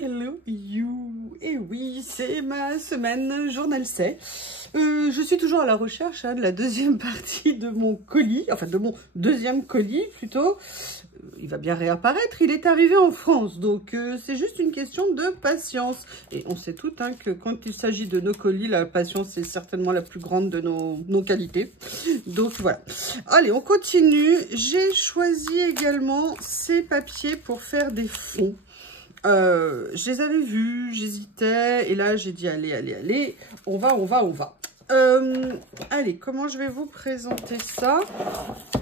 Hello you. Et oui, c'est ma semaine journal c'est. Je suis toujours à la recherche de la deuxième partie de mon colis, enfin de mon deuxième colis plutôt. Il va bien réapparaître, il est arrivé en France, donc c'est juste une question de patience. Et on sait tout que quand il s'agit de nos colis, la patience est certainement la plus grande de nos qualités. Donc voilà. Allez, on continue. J'ai choisi également ces papiers pour faire des fonds. Je les avais vus, j'hésitais, et là j'ai dit allez, on va. Allez, comment je vais vous présenter ça?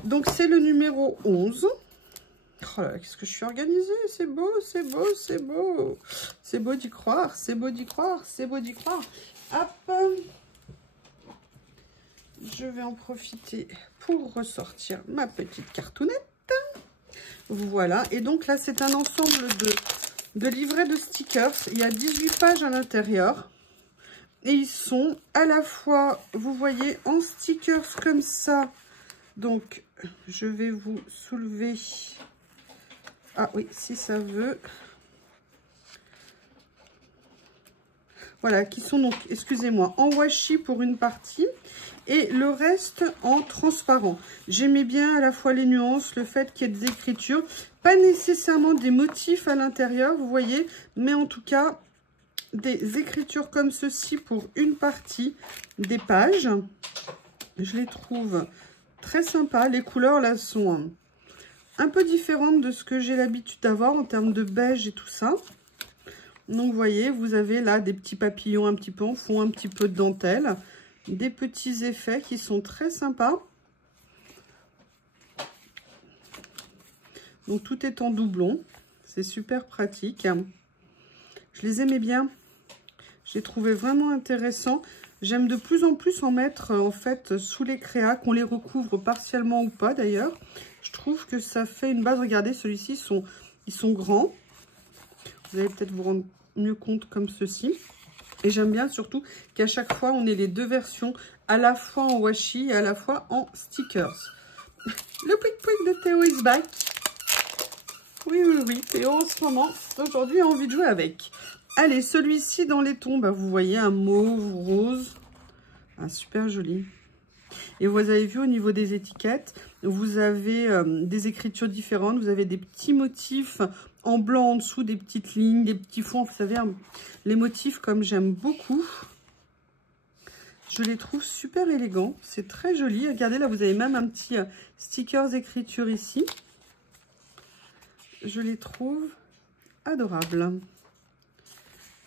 Donc c'est le numéro 11. Oh là là, qu'est-ce que je suis organisée, c'est beau. C'est beau d'y croire, Hop, je vais en profiter pour ressortir ma petite cartoonette. Voilà, et donc là c'est un ensemble de livrets de stickers. Il y a 18 pages à l'intérieur. Et ils sont à la fois, vous voyez, en stickers comme ça. Donc, je vais vous soulever. Ah oui, si ça veut. Voilà, qui sont donc, excusez-moi, en washi pour une partie. Et le reste en transparent. J'aimais bien à la fois les nuances, le fait qu'il y ait des écritures. Pas nécessairement des motifs à l'intérieur, vous voyez. Mais en tout cas, des écritures comme ceci pour une partie des pages. Je les trouve très sympas. Les couleurs là sont un peu différentes de ce que j'ai l'habitude d'avoir en termes de beige et tout ça. Donc vous voyez, vous avez là des petits papillons un petit peu en fond, un petit peu de dentelle. Des petits effets qui sont très sympas. Donc tout est en doublon. C'est super pratique. Je les aimais bien. Je les trouvais vraiment intéressants. J'aime de plus en plus en mettre en fait sous les créas, qu'on les recouvre partiellement ou pas d'ailleurs. Je trouve que ça fait une base. Regardez, celui-ci, ils sont grands. Vous allez peut-être vous rendre mieux compte comme ceci. Et j'aime bien surtout qu'à chaque fois, on ait les deux versions, à la fois en washi et à la fois en stickers. Le pouic de Théo is back. Oui, Théo en ce moment, aujourd'hui, a envie de jouer avec. Allez, celui-ci dans les tons, vous voyez, un mauve rose. Ah, super joli. Et vous avez vu au niveau des étiquettes, vous avez des écritures différentes. Vous avez des petits motifs en blanc en dessous, des petites lignes, des petits fonds. Vous savez, les motifs comme j'aime beaucoup. Je les trouve super élégants. C'est très joli. Regardez, là, vous avez même un petit stickers écriture ici. Je les trouve adorables.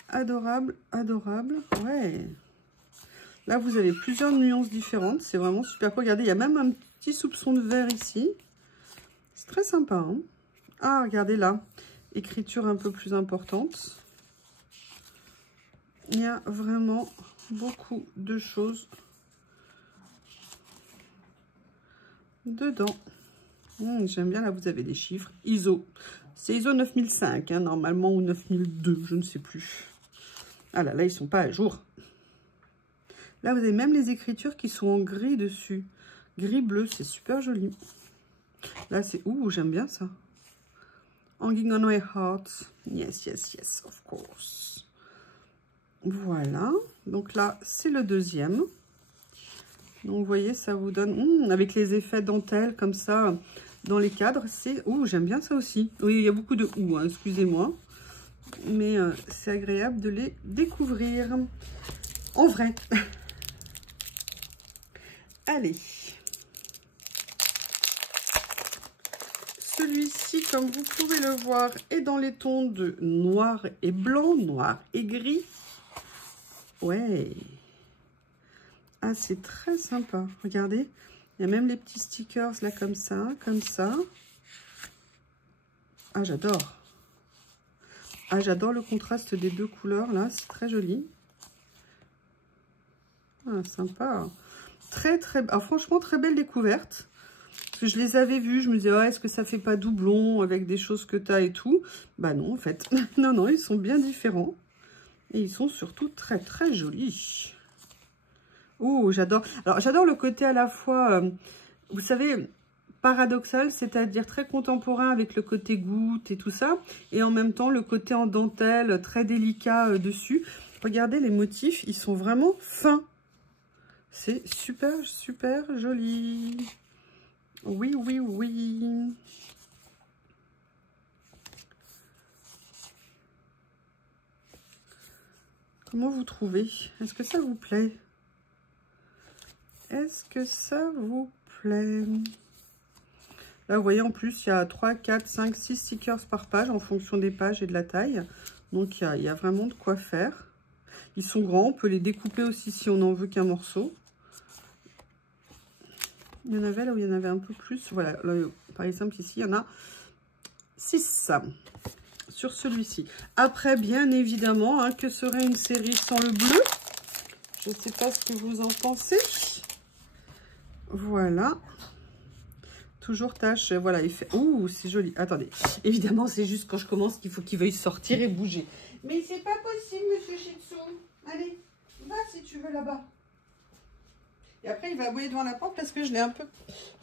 Adorable. Ouais. Là, vous avez plusieurs nuances différentes. C'est vraiment super cool. Regardez, il y a même un petit soupçon de vert ici. C'est très sympa. Hein. Ah, regardez là. Écriture un peu plus importante. Il y a vraiment beaucoup de choses dedans. J'aime bien. Là, vous avez des chiffres. ISO. C'est ISO 9005, hein, normalement, ou 9002. Je ne sais plus. Ah là, ils sont pas à jour. Là, vous avez même les écritures qui sont en gris dessus. Gris-bleu, c'est super joli. Là, c'est... Ouh, j'aime bien ça. Hanging on my heart. Yes, of course. Voilà. Donc là, c'est le deuxième. Donc, vous voyez, ça vous donne... avec les effets dentelle, comme ça, dans les cadres. C'est... Ouh, j'aime bien ça aussi. Oui, il y a beaucoup de ouh, hein, excusez-moi. Mais c'est agréable de les découvrir. En vrai. Allez. Celui-ci, comme vous pouvez le voir, est dans les tons de noir et blanc, noir et gris. Ouais. Ah, c'est très sympa. Regardez. Il y a même les petits stickers là comme ça, Ah, j'adore. Ah, j'adore le contraste des deux couleurs là. C'est très joli. Ah, sympa. Très. Ah, franchement, très belle découverte. Parce que je les avais vus, je me disais, oh, est-ce que ça fait pas doublon avec des choses que tu as et tout? Bah non, en fait. non, ils sont bien différents. Et ils sont surtout très jolis. Oh, j'adore. Alors, j'adore le côté à la fois, vous savez, paradoxal, c'est-à-dire très contemporain avec le côté goutte et tout ça, et en même temps le côté en dentelle très délicat dessus. Regardez les motifs, ils sont vraiment fins. C'est super, super joli. Oui, oui, oui. Comment vous trouvez? Est-ce que ça vous plaît? Est-ce que ça vous plaît? Là, vous voyez, en plus, il y a 3, 4, 5, 6 stickers par page en fonction des pages et de la taille. Donc, il y a vraiment de quoi faire. Ils sont grands, on peut les découper aussi si on n'en veut qu'un morceau. Il y en avait là où il y en avait un peu plus. Voilà, là, par exemple, ici, il y en a 6 sur celui-ci. Après, bien évidemment, hein, que serait une série sans le bleu? Je ne sais pas ce que vous en pensez. Voilà. Toujours tache, voilà, effet. Ouh, c'est joli. Attendez, évidemment, c'est juste quand je commence qu'il faut qu'il veuille sortir et bouger. Mais c'est pas possible, monsieur Shih Tzu. Allez, va si tu veux là-bas. Et après, il va aboyer devant la porte parce que je l'ai un peu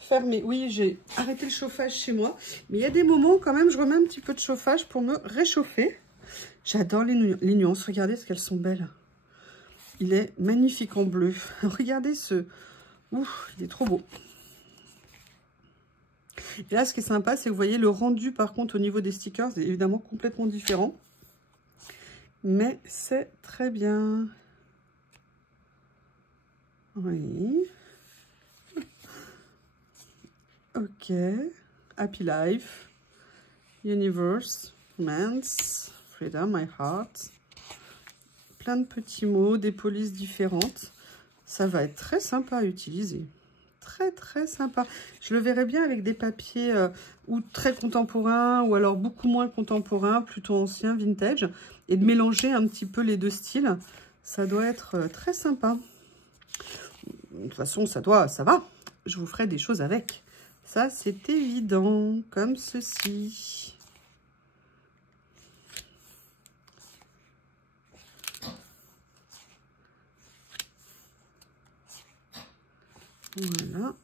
fermé. Oui, j'ai arrêté le chauffage chez moi. Mais il y a des moments, quand même, je remets un petit peu de chauffage pour me réchauffer. J'adore les nuances. Regardez ce qu'elles sont belles. Il est magnifique en bleu. Regardez ce... Ouh, il est trop beau. Et là, ce qui est sympa, c'est que vous voyez le rendu, par contre, au niveau des stickers, c'est évidemment complètement différent. Mais c'est très bien. Oui. Ok. Happy Life. Universe. Romance. Freedom, My Heart. Plein de petits mots, des polices différentes. Ça va être très sympa à utiliser. Très, très sympa. Je le verrais bien avec des papiers ou très contemporains ou alors beaucoup moins contemporains, plutôt anciens, vintage. Et de mélanger un petit peu les deux styles. Ça doit être très sympa. De toute façon, ça va. Je vous ferai des choses avec. Ça, c'est évident. Comme ceci. Voilà.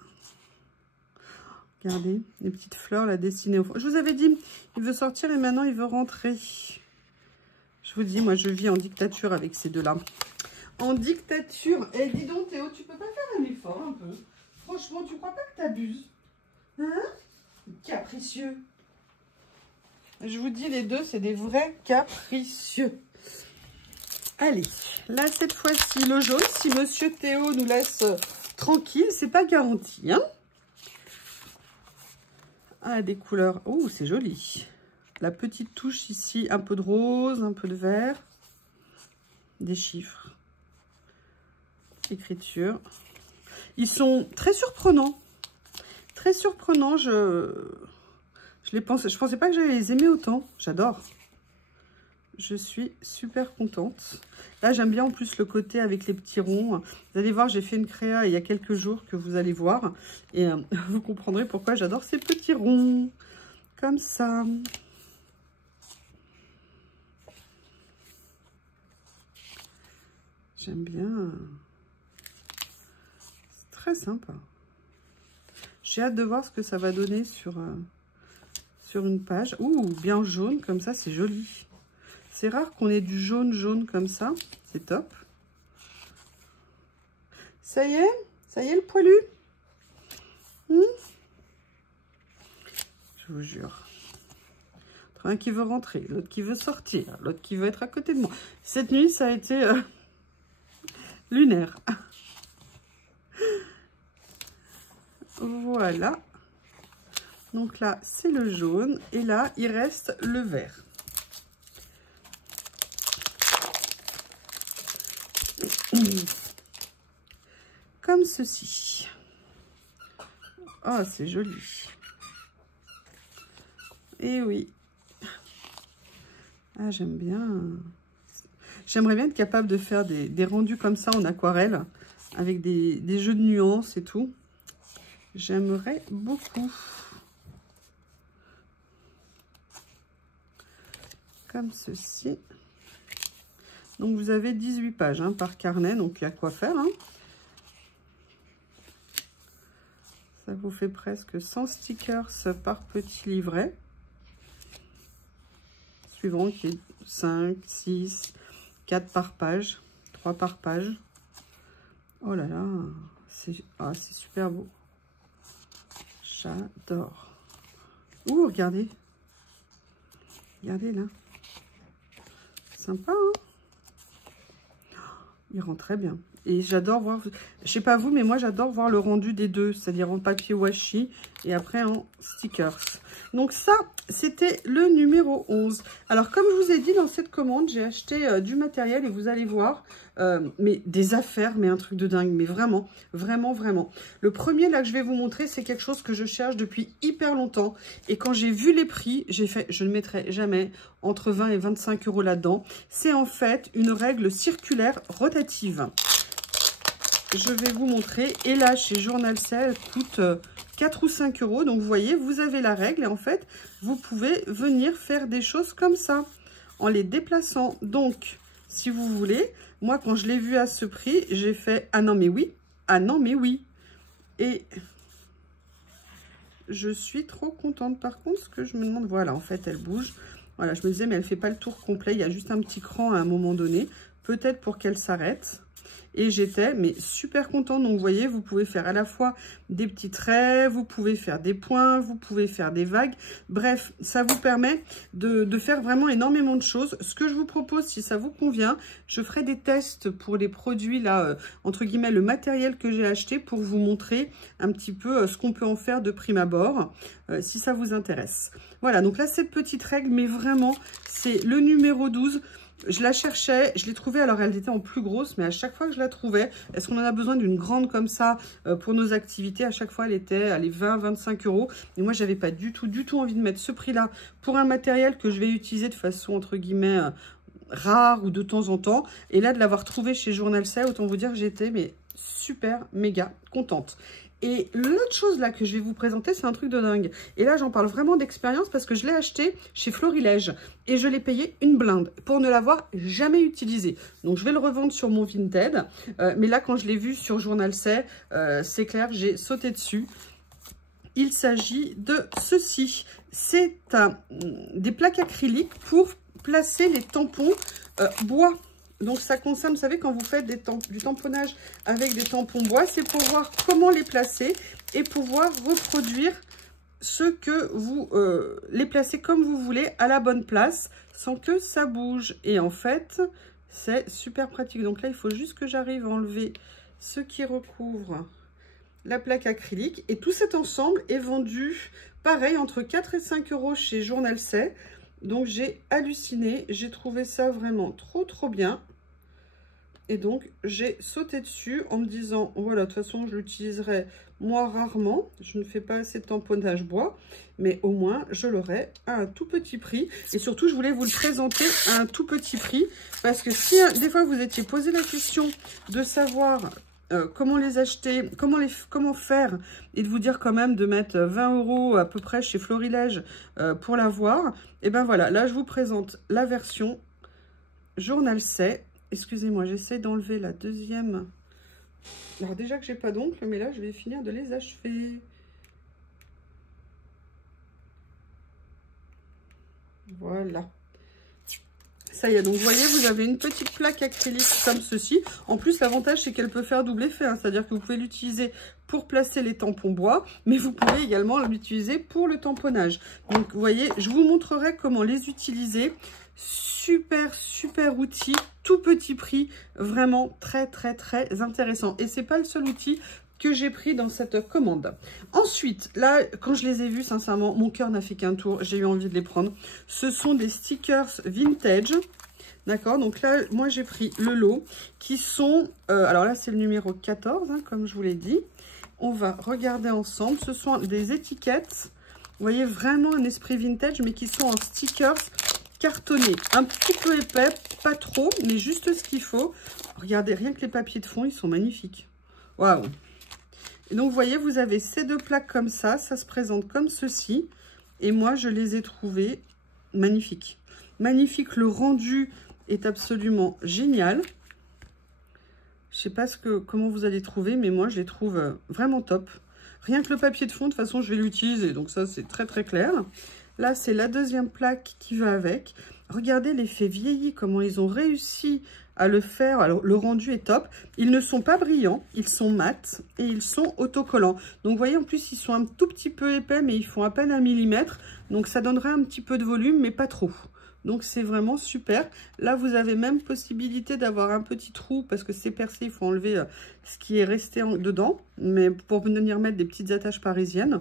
Regardez, les petites fleurs, la dessinées au fond. Je vous avais dit, il veut sortir et maintenant il veut rentrer. Je vous dis, moi, je vis en dictature avec ces deux-là. En dictature. Et dis donc, Théo, tu peux pas faire un effort un peu? Franchement, tu crois pas que t'abuses? Hein? Capricieux. Je vous dis, les deux, c'est des vrais capricieux. Allez, là, cette fois-ci, le jaune, si Monsieur Théo nous laisse tranquille, c'est pas garanti, hein? Ah, des couleurs. Oh, c'est joli. La petite touche ici, un peu de rose, un peu de vert. Des chiffres. Écriture. Ils sont très surprenants. Très surprenants. Je pensais pas que j'allais les aimer autant. J'adore. Je suis super contente. Là, j'aime bien en plus le côté avec les petits ronds. Vous allez voir, j'ai fait une créa il y a quelques jours que vous allez voir. Et vous comprendrez pourquoi j'adore ces petits ronds. Comme ça. J'aime bien. C'est très sympa. J'ai hâte de voir ce que ça va donner sur une page. Ouh, bien jaune, comme ça, c'est joli. C'est rare qu'on ait du jaune comme ça. C'est top. Ça y est le poilu. Je vous jure. Un qui veut rentrer, l'autre qui veut sortir, l'autre qui veut être à côté de moi. Cette nuit, ça a été lunaire. Voilà. Donc là, c'est le jaune. Et là, il reste le vert. Comme ceci. Oh, c'est joli. Et oui. Ah, j'aime bien. J'aimerais bien être capable de faire des rendus comme ça en aquarelle, avec des jeux de nuances et tout. J'aimerais beaucoup. Comme ceci. Donc, vous avez 18 pages par carnet, donc il y a quoi faire. Ça vous fait presque 100 stickers par petit livret. Suivant qui est 5, 6, 4 par page, 3 par page. Oh là là, c'est super beau. J'adore. Ouh, regardez. Regardez là. Sympa, hein? Il rend très bien. Et j'adore voir, je sais pas vous, mais moi j'adore voir le rendu des deux, c'est-à-dire en papier washi et après en stickers. Donc ça, c'était le numéro 11. Alors comme je vous ai dit dans cette commande, j'ai acheté du matériel et vous allez voir, mais des affaires, mais un truc de dingue, mais vraiment, vraiment, vraiment. Le premier là que je vais vous montrer, c'est quelque chose que je cherche depuis hyper longtemps. Et quand j'ai vu les prix, j'ai fait, je ne mettrai jamais entre 20 et 25 € là-dedans. C'est en fait une règle circulaire rotative. Je vais vous montrer. Et là, chez Journal C, elle coûte 4 ou 5 €. Donc, vous voyez, vous avez la règle. Et en fait, vous pouvez venir faire des choses comme ça, en les déplaçant. Donc, si vous voulez, moi, quand je l'ai vu à ce prix, j'ai fait « Ah non, mais oui, ah non, mais oui ». Et je suis trop contente. Par contre, ce que je me demande, voilà, en fait, elle bouge. Voilà, je me disais, mais elle ne fait pas le tour complet. Il y a juste un petit cran à un moment donné. Peut-être pour qu'elle s'arrête. Et j'étais mais super contente. Donc vous voyez, vous pouvez faire à la fois des petits traits, vous pouvez faire des points, vous pouvez faire des vagues. Bref, ça vous permet de faire vraiment énormément de choses. Ce que je vous propose, si ça vous convient, je ferai des tests pour les produits là, entre guillemets, le matériel que j'ai acheté pour vous montrer un petit peu ce qu'on peut en faire de prime abord, si ça vous intéresse. Voilà, donc là, cette petite règle, mais vraiment, c'est le numéro 12. Je la cherchais, je l'ai trouvée, alors elle était en plus grosse, mais à chaque fois que je la trouvais, est-ce qu'on en a besoin d'une grande comme ça pour nos activités? À chaque fois, elle était à les 20-25 €. Et moi, j'avais pas du tout envie de mettre ce prix-là pour un matériel que je vais utiliser de façon, entre guillemets, rare ou de temps en temps. Et là, de l'avoir trouvé chez Journal C, autant vous dire que j'étais mais super, méga contente. Et l'autre chose là que je vais vous présenter, c'est un truc de dingue. Et là, j'en parle vraiment d'expérience parce que je l'ai acheté chez Florilège et je l'ai payé une blinde pour ne l'avoir jamais utilisé. Donc, je vais le revendre sur mon Vinted. Mais là, quand je l'ai vu sur Journal C, c'est clair, j'ai sauté dessus. Il s'agit de ceci. C'est des plaques acryliques pour placer les tampons bois. Donc, ça concerne, vous savez, quand vous faites du tamponnage avec des tampons bois, c'est pour voir comment les placer et pouvoir reproduire ce que vous les placez comme vous voulez à la bonne place sans que ça bouge. Et en fait, c'est super pratique. Donc là, il faut juste que j'arrive à enlever ce qui recouvre la plaque acrylique. Et tout cet ensemble est vendu, pareil, entre 4 et 5 € chez Journal C. Donc, j'ai halluciné. J'ai trouvé ça vraiment trop bien. Et donc, j'ai sauté dessus en me disant, voilà, de toute façon, je l'utiliserai moi rarement. Je ne fais pas assez de tamponnage bois. Mais au moins, je l'aurai à un tout petit prix. Et surtout, je voulais vous le présenter à un tout petit prix. Parce que si des fois, vous étiez posé la question de savoir comment les acheter, comment faire, et de vous dire quand même de mettre 20 € à peu près chez Florilège pour l'avoir, et ben voilà, là je vous présente la version Journal C. Excusez-moi, j'essaie d'enlever la deuxième. Alors déjà que j'ai pas d'ongles, mais là je vais finir de les achever. Voilà. Ça y est, donc vous voyez, vous avez une petite plaque acrylique comme ceci. En plus, l'avantage, c'est qu'elle peut faire double effet. Hein, c'est-à-dire que vous pouvez l'utiliser pour placer les tampons bois, mais vous pouvez également l'utiliser pour le tamponnage. Donc, vous voyez, je vous montrerai comment les utiliser. Super outil, tout petit prix, vraiment très intéressant. Et c'est pas le seul outil que j'ai pris dans cette commande. Ensuite, là, quand je les ai vus, sincèrement, mon cœur n'a fait qu'un tour. J'ai eu envie de les prendre. Ce sont des stickers vintage. D'accord, donc là, moi, j'ai pris le lot qui sont... alors là, c'est le numéro 14, hein, comme je vous l'ai dit. On va regarder ensemble. Ce sont des étiquettes. Vous voyez, vraiment un esprit vintage, mais qui sont en stickers cartonnés. Un petit peu épais, pas trop, mais juste ce qu'il faut. Regardez, rien que les papiers de fond, ils sont magnifiques. Waouh! Et donc, vous voyez, vous avez ces deux plaques comme ça. Ça se présente comme ceci. Et moi, je les ai trouvées magnifiques. Magnifique. Le rendu est absolument génial. Je ne sais pas comment vous allez trouver, mais moi, je les trouve vraiment top. Rien que le papier de fond, de toute façon, je vais l'utiliser. Donc ça, c'est très très clair. Là, c'est la deuxième plaque qui va avec. Regardez l'effet vieilli, comment ils ont réussi à le faire. Alors, le rendu est top. Ils ne sont pas brillants, ils sont mat et ils sont autocollants. Donc, vous voyez, en plus, ils sont un tout petit peu épais, mais ils font à peine 1 mm. Donc, ça donnerait un petit peu de volume, mais pas trop. Donc, c'est vraiment super. Là, vous avez même possibilité d'avoir un petit trou, parce que c'est percé, il faut enlever ce qui est resté dedans. Mais pour venir mettre des petites attaches parisiennes,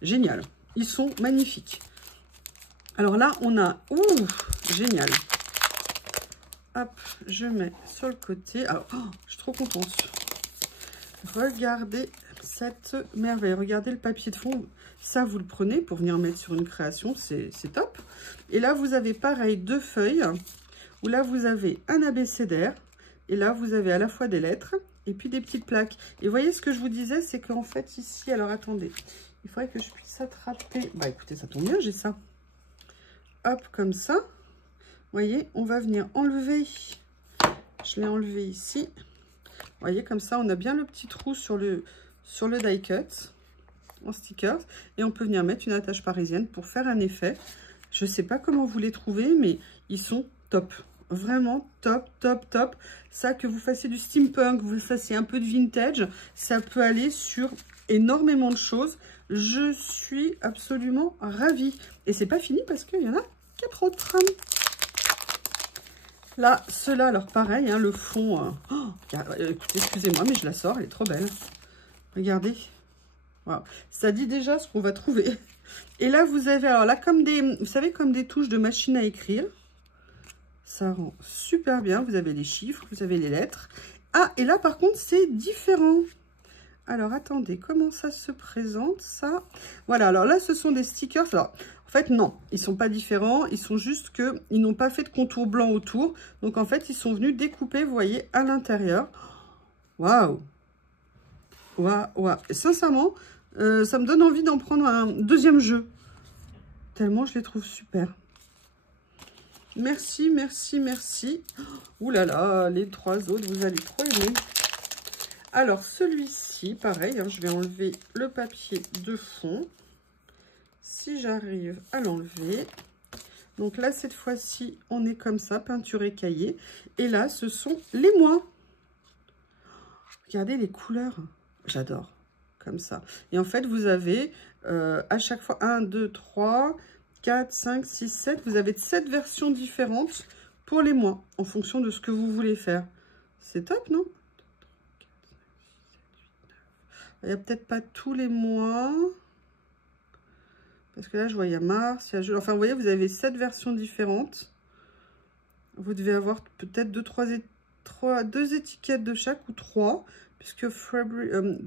génial. Ils sont magnifiques. Alors là, on a... Ouh, génial. Hop, je mets sur le côté. Alors, oh, je suis trop contente. Regardez cette merveille. Regardez le papier de fond. Ça, vous le prenez pour venir mettre sur une création. C'est top. Et là, vous avez pareil 2 feuilles. Où là, vous avez un abécédaire. Et là, vous avez à la fois des lettres et puis des petites plaques. Et vous voyez, ce que je vous disais, c'est qu'en fait, ici... Alors, attendez. Il faudrait que je puisse attraper... Bah, écoutez, ça tombe bien, j'ai ça. Hop, comme ça. Vous voyez, on va venir enlever, je l'ai enlevé ici. Vous voyez, comme ça, on a bien le petit trou sur le die cut en stickers. Et on peut venir mettre une attache parisienne pour faire un effet. Je ne sais pas comment vous les trouvez, mais ils sont top. Vraiment top, top, top. Ça, que vous fassiez du steampunk, vous fassiez un peu de vintage, ça peut aller sur énormément de choses. Je suis absolument ravie. Et c'est pas fini parce qu'il y en a 4 autres. Là, ceux-là, alors pareil, hein, le fond... écoutez, excusez-moi, mais je la sors, elle est trop belle. Regardez. Wow. Ça dit déjà ce qu'on va trouver. Et là, vous avez, alors là, comme des... Vous savez, comme des touches de machine à écrire. Ça rend super bien. Vous avez les chiffres, vous avez les lettres. Ah, et là, par contre, c'est différent. Alors, attendez, comment ça se présente, ça? Voilà, alors là, ce sont des stickers. Alors, en fait, non, ils ne sont pas différents. Ils sont juste qu'ils n'ont pas fait de contour blanc autour. Donc, en fait, ils sont venus découper, vous voyez, à l'intérieur. Waouh! Waouh, waouh! Sincèrement, ça me donne envie d'en prendre un deuxième jeu. Tellement je les trouve super. Merci, merci, merci. Ouh là là, les 3 autres, vous allez trop aimer. Alors, celui-ci, pareil, hein, je vais enlever le papier de fond. Si j'arrive à l'enlever. Donc là, cette fois-ci, on est comme ça, peinture écaillée. Et là, ce sont les mois. Regardez les couleurs. J'adore. Comme ça. Et en fait, vous avez à chaque fois 1, 2, 3, 4, 5, 6, 7. Vous avez 7 versions différentes pour les mois, en fonction de ce que vous voulez faire. C'est top, non? Il n'y a peut-être pas tous les mois. Parce que là, je vois, il y a mars, il y a juin. Enfin, vous voyez, vous avez 7 versions différentes. Vous devez avoir peut-être 2 étiquettes de chaque ou 3. Puisque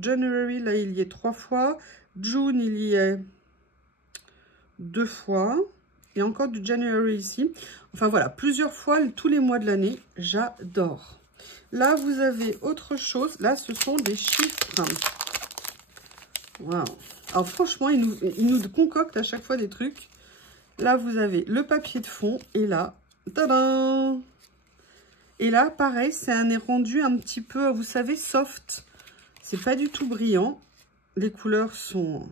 January, là, il y est 3 fois. June, il y est 2 fois. Et encore du January ici. Enfin, voilà, plusieurs fois, tous les mois de l'année. J'adore. Là, vous avez autre chose. Là, ce sont des chiffres. Waouh! Alors, franchement, ils nous concoctent à chaque fois des trucs. Là, vous avez le papier de fond. Et là, tadam! Et là, pareil, c'est un rendu un petit peu, vous savez, soft. C'est pas du tout brillant. Les couleurs sont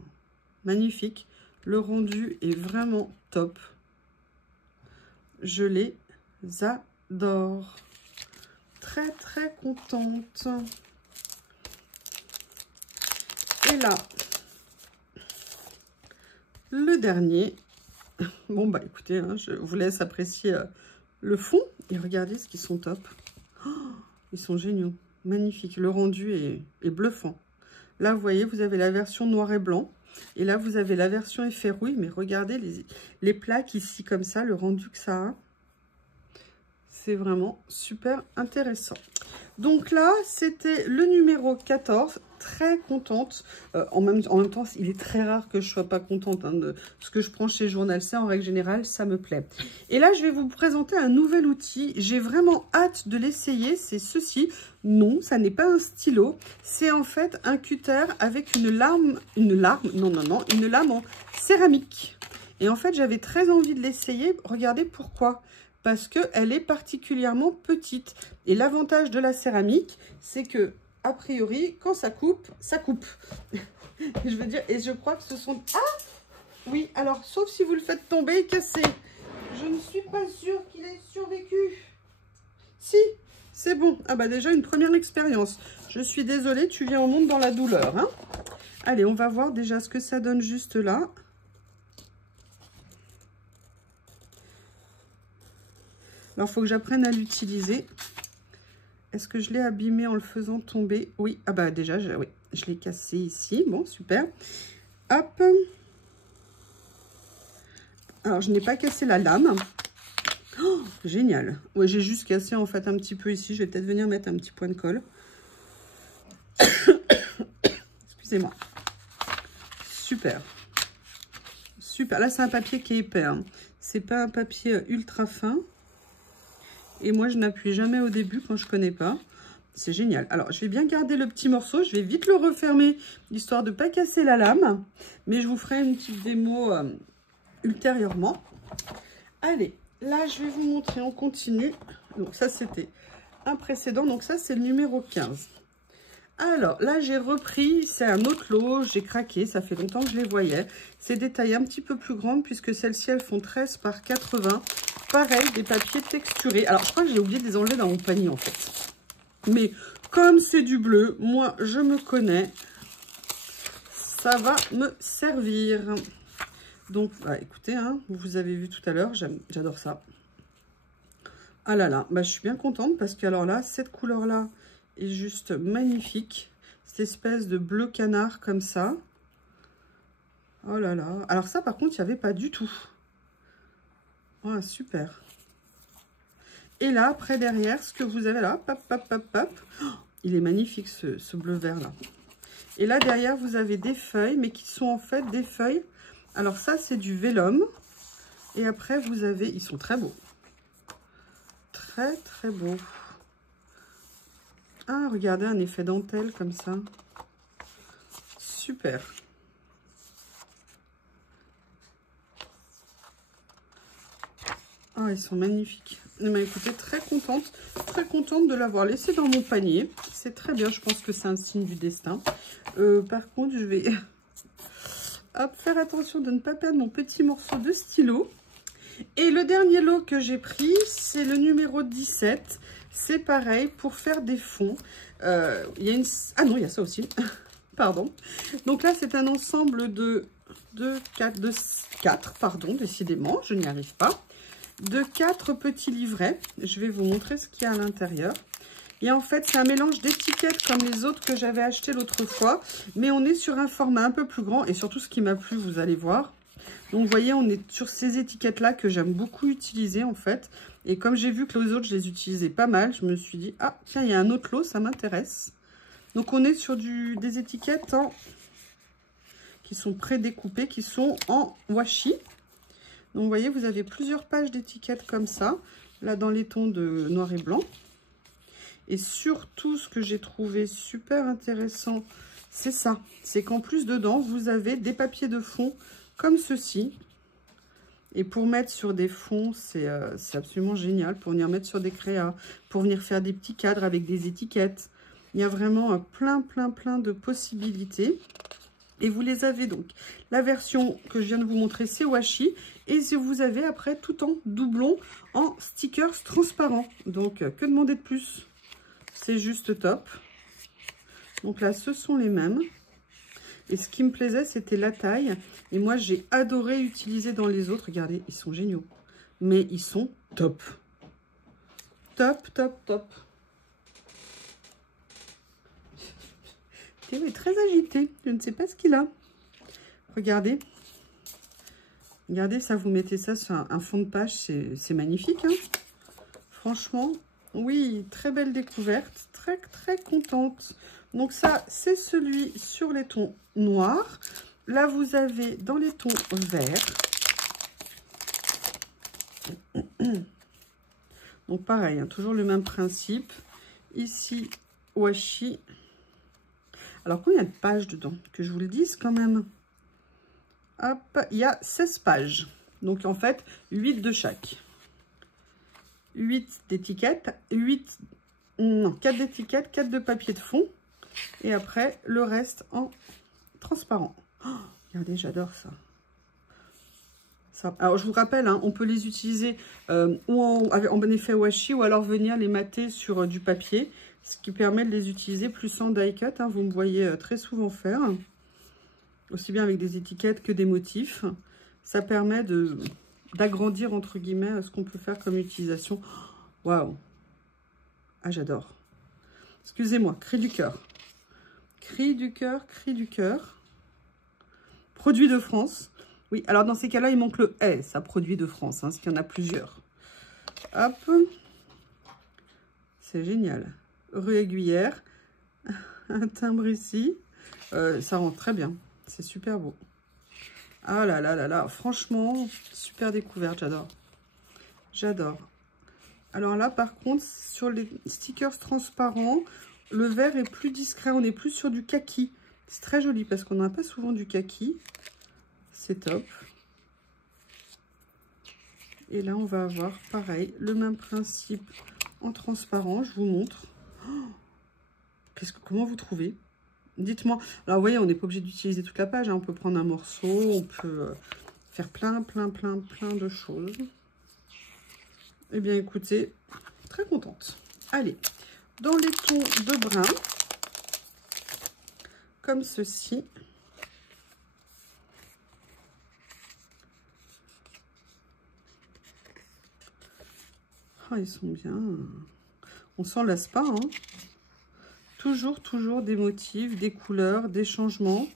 magnifiques. Le rendu est vraiment top. Je les adore. Très, très contente. Et là, le dernier. Bon, bah écoutez, hein, je vous laisse apprécier le fond. Et regardez ce qu'ils sont top. Oh, ils sont géniaux. Magnifiques. Le rendu est bluffant. Là, vous voyez, vous avez la version noir et blanc. Et là, vous avez la version effet rouille. Mais regardez les plaques ici, comme ça, le rendu que ça a. C'est vraiment super intéressant. Donc là, c'était le numéro 14. Très contente. En même temps, il est très rare que je ne sois pas contente de ce que je prends chez Journal C. En règle générale, ça me plaît. Et là, je vais vous présenter un nouvel outil. J'ai vraiment hâte de l'essayer. C'est ceci. Non, ça n'est pas un stylo. C'est en fait un cutter avec une lame en céramique. Et en fait, j'avais très envie de l'essayer. Regardez pourquoi. Parce qu'elle est particulièrement petite. Et l'avantage de la céramique, c'est que a priori, quand ça coupe, ça coupe. Je veux dire, et je crois que ce sont... Ah oui, alors, sauf si vous le faites tomber et casser. Je ne suis pas sûre qu'il ait survécu. Si, c'est bon. Ah bah déjà, une première expérience. Je suis désolée, tu viens au monde dans la douleur. Hein. Allez, on va voir déjà ce que ça donne juste là. Alors, il faut que j'apprenne à l'utiliser. Est-ce que je l'ai abîmé en le faisant tomber? Oui, ah bah déjà, oui, je l'ai cassé ici. Bon, super. Hop. Alors, je n'ai pas cassé la lame. Oh, génial. Ouais, j'ai juste cassé en fait un petit peu ici. Je vais peut-être venir mettre un petit point de colle. Excusez-moi. Super. Super. Là, c'est un papier qui est épais. Hein. C'est pas un papier ultra fin. Et moi, je n'appuie jamais au début quand je connais pas. C'est génial. Alors, je vais bien garder le petit morceau. Je vais vite le refermer, histoire de ne pas casser la lame. Mais je vous ferai une petite démo ultérieurement. Allez, là, je vais vous montrer. On continue. Donc, ça, c'était un précédent. Donc, ça, c'est le numéro 15. Alors, là, j'ai repris. C'est un autre lot. J'ai craqué. Ça fait longtemps que je les voyais. C'est des tailles un petit peu plus grandes, puisque celles-ci, elles font 13 par 80. Pareil, des papiers texturés. Alors, je crois que j'ai oublié de les enlever dans mon panier, en fait. Mais comme c'est du bleu, moi, je me connais. Ça va me servir. Donc, bah, écoutez, hein, vous avez vu tout à l'heure, j'adore ça. Ah là là, bah, je suis bien contente parce que, alors là, cette couleur-là est juste magnifique. Cette espèce de bleu canard comme ça. Oh là là. Alors ça, par contre, il n'y avait pas du tout. Oh, super. Et là, après, derrière, ce que vous avez là, pop, pop, pop, pop. Oh, il est magnifique, ce bleu-vert là. Et là, derrière, vous avez des feuilles, mais qui sont en fait des feuilles. Alors ça, c'est du vélum. Et après, vous avez... Ils sont très beaux. Très, très beaux. Ah, regardez, un effet dentelle comme ça. Super. Ah, ils sont magnifiques. Mais écoutez, très contente de l'avoir laissé dans mon panier. C'est très bien, je pense que c'est un signe du destin. Par contre, je vais hop, faire attention de ne pas perdre mon petit morceau de stylo. Et le dernier lot que j'ai pris, c'est le numéro 17. C'est pareil, pour faire des fonds. Il y a une... Ah non, il y a ça aussi. Pardon. Donc là, c'est un ensemble de 4, pardon, décidément, je n'y arrive pas. De 4 petits livrets. Je vais vous montrer ce qu'il y a à l'intérieur. Et en fait, c'est un mélange d'étiquettes comme les autres que j'avais acheté l'autre fois. Mais on est sur un format un peu plus grand. Et surtout, ce qui m'a plu, vous allez voir. Donc, vous voyez, on est sur ces étiquettes-là que j'aime beaucoup utiliser, en fait. Et comme j'ai vu que les autres, je les utilisais pas mal, je me suis dit, ah, tiens, il y a un autre lot, ça m'intéresse. Donc, on est sur des étiquettes qui sont pré-découpées, qui sont en washi. Donc, vous voyez, vous avez plusieurs pages d'étiquettes comme ça, là, dans les tons de noir et blanc. Et surtout, ce que j'ai trouvé super intéressant, c'est ça. C'est qu'en plus, dedans, vous avez des papiers de fond comme ceci. Et pour mettre sur des fonds, c'est absolument génial. Pour venir mettre sur des créas, pour venir faire des petits cadres avec des étiquettes. Il y a vraiment plein de possibilités. Et vous les avez donc. La version que je viens de vous montrer, c'est washi. Et vous avez après tout en doublon, en stickers transparents. Donc, que demander de plus? C'est juste top. Donc là, ce sont les mêmes. Et ce qui me plaisait, c'était la taille. Et moi, j'ai adoré utiliser dans les autres. Regardez, ils sont géniaux. Mais ils sont top. Top. Théo est très agité. Je ne sais pas ce qu'il a. Regardez. Regardez, ça, vous mettez ça sur un fond de page. C'est magnifique. Hein, franchement, oui, très belle découverte. Très contente. Donc ça, c'est celui sur les tons noirs. Là, vous avez dans les tons verts. Donc pareil, hein, toujours le même principe. Ici, washi. Alors, combien de pages dedans? Que je vous le dise quand même. Hop, il y a 16 pages. Donc, en fait, 8 de chaque. 8 d'étiquettes, 4 d'étiquettes, 4 de papier de fond. Et après, le reste en transparent. Oh, regardez, j'adore ça. Alors, je vous rappelle, hein, on peut les utiliser ou en bon effet washi ou alors venir les mater sur du papier, ce qui permet de les utiliser plus en die cut. Hein, vous me voyez très souvent faire, aussi bien avec des étiquettes que des motifs. Ça permet d'agrandir, entre guillemets, ce qu'on peut faire comme utilisation. Waouh! Ah, j'adore. Excusez-moi, cri du cœur. Cri du cœur, cri du cœur. Produit de France. Oui, alors dans ces cas-là, il manque le « S », ça, produit de France, hein, parce qu'il y en a plusieurs. Hop. C'est génial. Rue Aiguillère. Un timbre ici. Ça rend très bien. C'est super beau. Ah là là là là. Franchement, super découverte, j'adore. J'adore. Alors là, par contre, sur les stickers transparents, le vert est plus discret. On est plus sur du kaki. C'est très joli parce qu'on n'a pas souvent du kaki. C'est top. Et là, on va avoir, pareil, le même principe en transparent. Je vous montre. Oh, comment vous trouvez? Dites-moi. Alors, vous voyez, on n'est pas obligé d'utiliser toute la page. Hein. On peut prendre un morceau. On peut faire plein de choses. Eh bien, écoutez, très contente. Allez, dans les tons de brun, comme ceci. Ah, ils sont bien. On s'en lasse pas, hein. Toujours des motifs, des couleurs, des changements.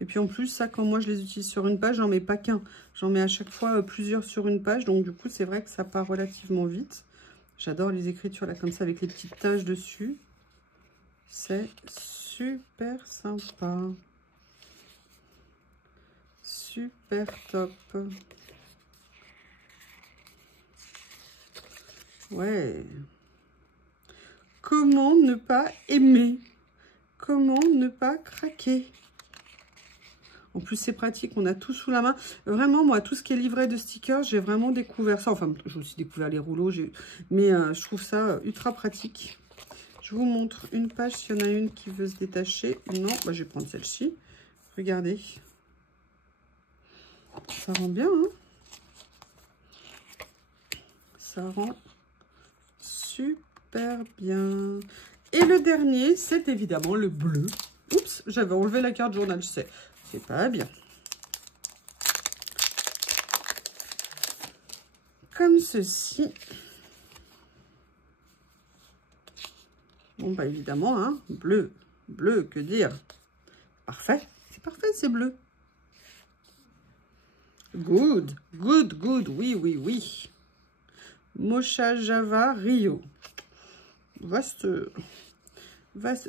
Et puis en plus, ça, quand moi je les utilise sur une page, j'en mets pas qu'un. J'en mets à chaque fois plusieurs sur une page. Donc du coup, c'est vrai que ça part relativement vite. J'adore les écritures là, comme ça, avec les petites taches dessus. C'est super sympa. Super top. Ouais. Comment ne pas aimer? Comment ne pas craquer? En plus, c'est pratique, on a tout sous la main. Vraiment, moi, tout ce qui est livret de stickers, j'ai vraiment découvert ça. Enfin, j'ai aussi découvert les rouleaux, mais je trouve ça ultra pratique. Je vous montre une page, s'il y en a une qui veut se détacher. Non, bah, je vais prendre celle-ci. Regardez. Ça rend bien, hein? Ça rend super bien. Et le dernier, c'est évidemment le bleu. Oups, j'avais enlevé la carte journal, je sais. C'est pas bien. Comme ceci. Bon, bah évidemment, hein, bleu. Bleu, que dire? Parfait. C'est parfait, c'est bleu. Good, good, good. Oui, oui, oui. Mocha Java Rio. Vaste.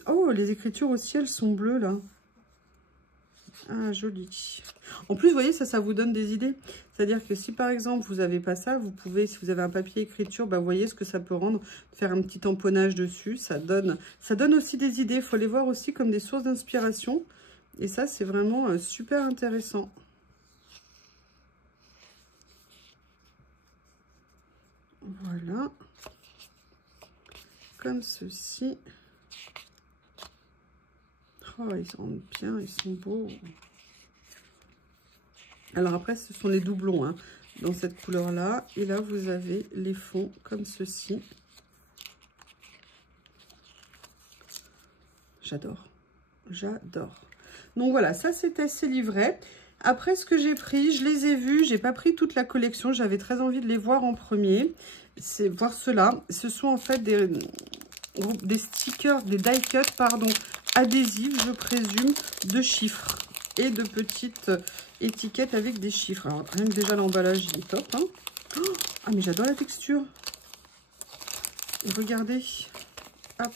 Oh, les écritures aussi, elles sont bleues, là. Ah, joli. En plus, vous voyez, ça vous donne des idées. C'est-à-dire que si, par exemple, vous n'avez pas ça, vous pouvez, si vous avez un papier écriture, bah, vous voyez ce que ça peut rendre, faire un petit tamponnage dessus. Ça donne aussi des idées. Il faut les voir aussi comme des sources d'inspiration. Et ça, c'est vraiment super intéressant. Voilà. Comme ceci. Oh, ils sont bien, ils sont beaux. Alors après, ce sont les doublons, hein, dans cette couleur-là. Et là, vous avez les fonds comme ceci. J'adore. J'adore. Donc voilà, ça c'était ces livrets. Après, ce que j'ai pris, je les ai vus. J'ai pas pris toute la collection. J'avais très envie de les voir en premier. C'est voir ceux-là. Ce sont en fait des stickers, des die cut, pardon, adhésifs, je présume, de chiffres et de petites étiquettes avec des chiffres. Alors, rien que déjà l'emballage, il est top. Hein. Oh, ah, mais j'adore la texture. Et regardez, hop,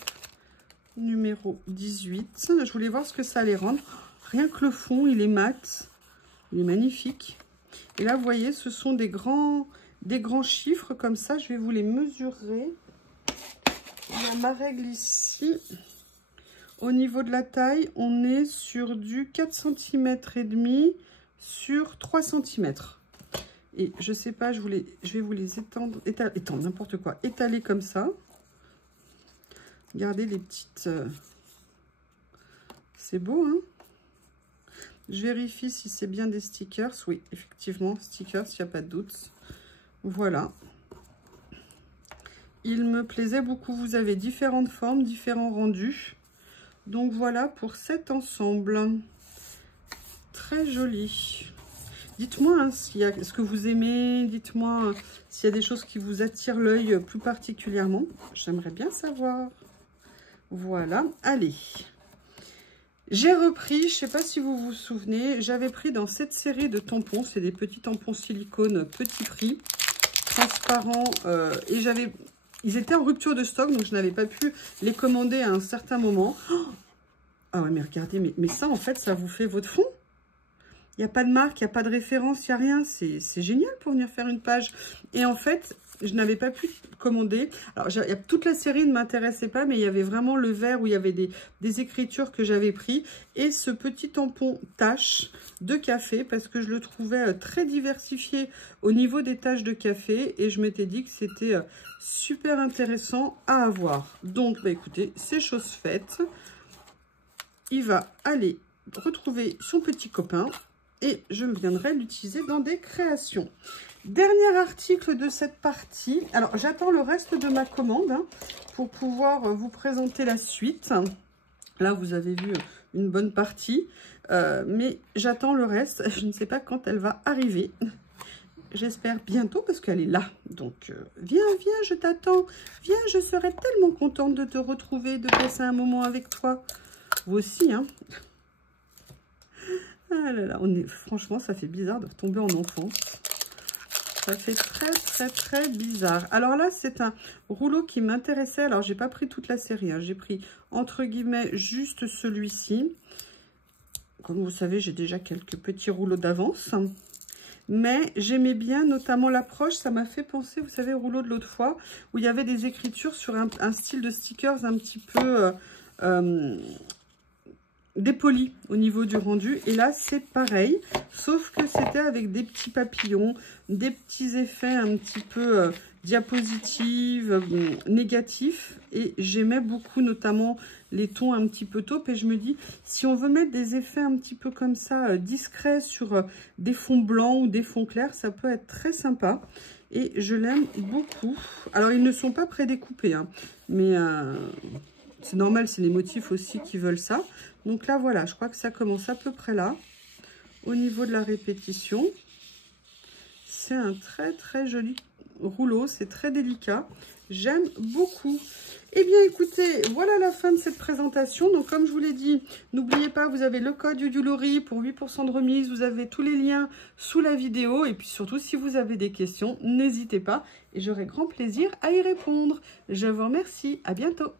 numéro 18. Je voulais voir ce que ça allait rendre. Rien que le fond, il est mat. Il est magnifique. Et là, vous voyez, ce sont des grands chiffres comme ça. Je vais vous les mesurer. Il y a ma règle ici. Au niveau de la taille, on est sur du 4 cm et demi sur 3 cm. Et je sais pas, je vais vous les étendre n'importe quoi, étaler comme ça. Regardez les petites... C'est beau, hein? Je vérifie si c'est bien des stickers. Oui, effectivement, stickers, il n'y a pas de doute. Voilà. Il me plaisait beaucoup. Vous avez différentes formes, différents rendus. Donc voilà pour cet ensemble. Très joli. Dites-moi hein, ce que vous aimez. Dites-moi s'il y a des choses qui vous attirent l'œil plus particulièrement. J'aimerais bien savoir. Voilà. Allez. J'ai repris, je ne sais pas si vous vous souvenez, j'avais pris dans cette série de tampons. C'est des petits tampons silicone petit prix, transparents. Et ils étaient en rupture de stock, donc je n'avais pas pu les commander à un certain moment. Ah ouais, mais regardez, mais ça, en fait, ça vous fait votre fond. Il n'y a pas de marque, il n'y a pas de référence, il n'y a rien. C'est génial pour venir faire une page. Et en fait, je n'avais pas pu commander. Alors, toute la série ne m'intéressait pas, mais il y avait vraiment le vert où il y avait des écritures que j'avais pris. Et ce petit tampon tache de café, parce que je le trouvais très diversifié au niveau des taches de café. Et je m'étais dit que c'était super intéressant à avoir. Donc, bah, écoutez, c'est chose faite. Il va aller retrouver son petit copain. Et je viendrai l'utiliser dans des créations. Dernier article de cette partie. Alors, j'attends le reste de ma commande hein, pour pouvoir vous présenter la suite. Là, vous avez vu une bonne partie. Mais j'attends le reste. Je ne sais pas quand elle va arriver. J'espère bientôt parce qu'elle est là. Donc, viens, je t'attends. Viens, je serai tellement contente de te retrouver, de passer un moment avec toi. Vous aussi, hein. Ah là là, franchement, ça fait bizarre de retomber en enfance. Ça fait très bizarre. Alors là, c'est un rouleau qui m'intéressait. Alors, j'ai pas pris toute la série. Hein. J'ai pris, entre guillemets, juste celui-ci. Comme vous savez, j'ai déjà quelques petits rouleaux d'avance. Mais j'aimais bien, notamment l'approche. Ça m'a fait penser, vous savez, au rouleau de l'autre fois, où il y avait des écritures sur un style de stickers un petit peu... dépoli au niveau du rendu. Et là, c'est pareil, sauf que c'était avec des petits papillons, des petits effets un petit peu diapositives, négatifs. Et j'aimais beaucoup, notamment les tons un petit peu taupe. Et je me dis, si on veut mettre des effets un petit peu comme ça, discrets sur des fonds blancs ou des fonds clairs, ça peut être très sympa. Et je l'aime beaucoup. Alors, ils ne sont pas prédécoupés, hein, mais... c'est normal, c'est les motifs aussi qui veulent ça. Donc là, voilà, je crois que ça commence à peu près là. Au niveau de la répétition, c'est un très joli rouleau. C'est très délicat. J'aime beaucoup. Eh bien, écoutez, voilà la fin de cette présentation. Donc, comme je vous l'ai dit, n'oubliez pas, vous avez le code YuYuLaurie pour 8% de remise. Vous avez tous les liens sous la vidéo. Et puis surtout, si vous avez des questions, n'hésitez pas. Et j'aurai grand plaisir à y répondre. Je vous remercie. À bientôt.